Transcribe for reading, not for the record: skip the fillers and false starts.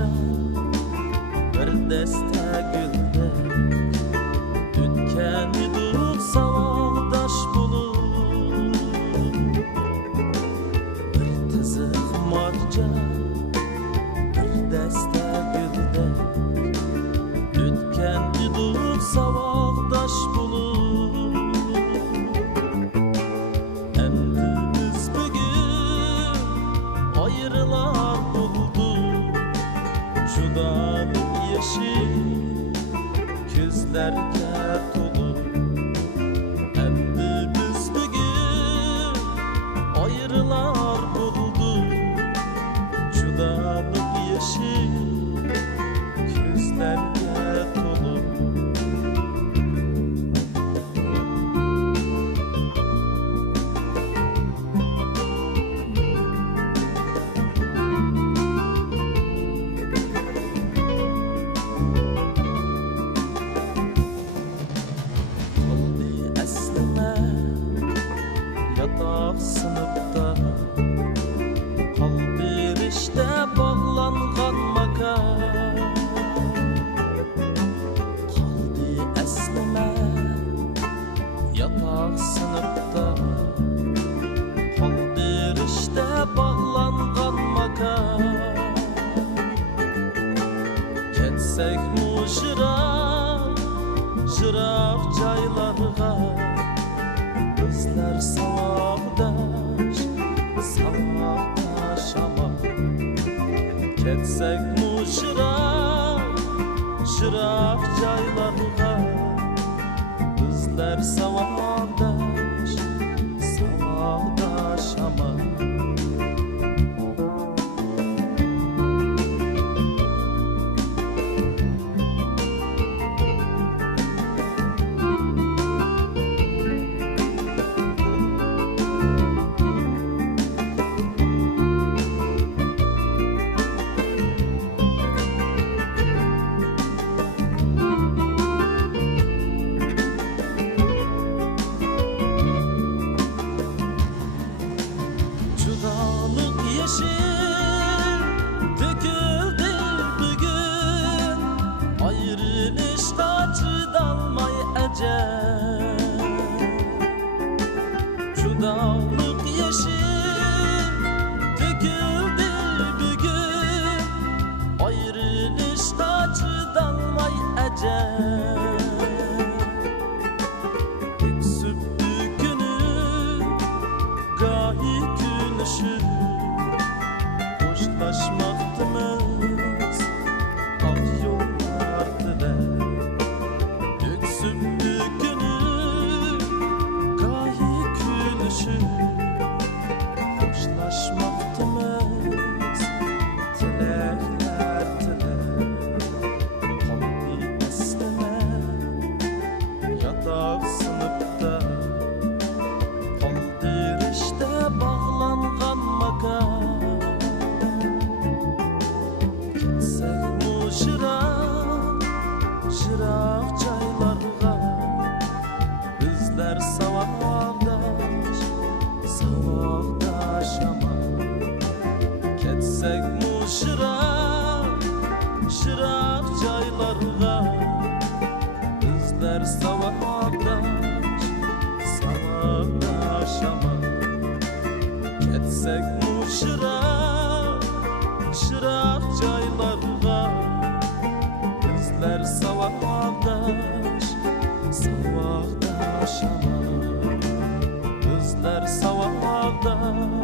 marcan bir deste gülde Dütkeni dur savakdaş bulur Bir tızık marcan bir deste gülde Dütkeni dur savakdaş bulur Endi biz bugün ayrılar buldu Judalık yeşil küzlerge dolu Endi biz bugün ayrılar buldu Judalık yeşil küzlerge dolu Yatak sınıfta kaldı işte bağlangan makam Kaldı eslime yatak sınıfta kaldı işte bağlangan makam Ketsek mu jırak caylarga Bizler savakdaş ama Ketsek mu jırak caylarga Bizler savakdaş ama Judalık yeşil döküldü bugün Ayrılışta çydalmay ecel Judalık yeşil döküldü bugün Ayrılışta çydalmay ecel Öksüp bugünü gahi gülüşü Hoşlaşmaktımız ak yollardı Öksüp bugünü gahi gülüşü Hoşlaşmaktımız tilekler tilek Kaldı esleme yatak sınıfta Kaldır işte bağlangan makam Ketsek mu jırak caylarga Bizler savakdaş ama Ketsek mu jırak caylarga Bizler savakdaş ama Ketsek mu jırak caylarga Bizler savakdaş ama Bizler savakdaş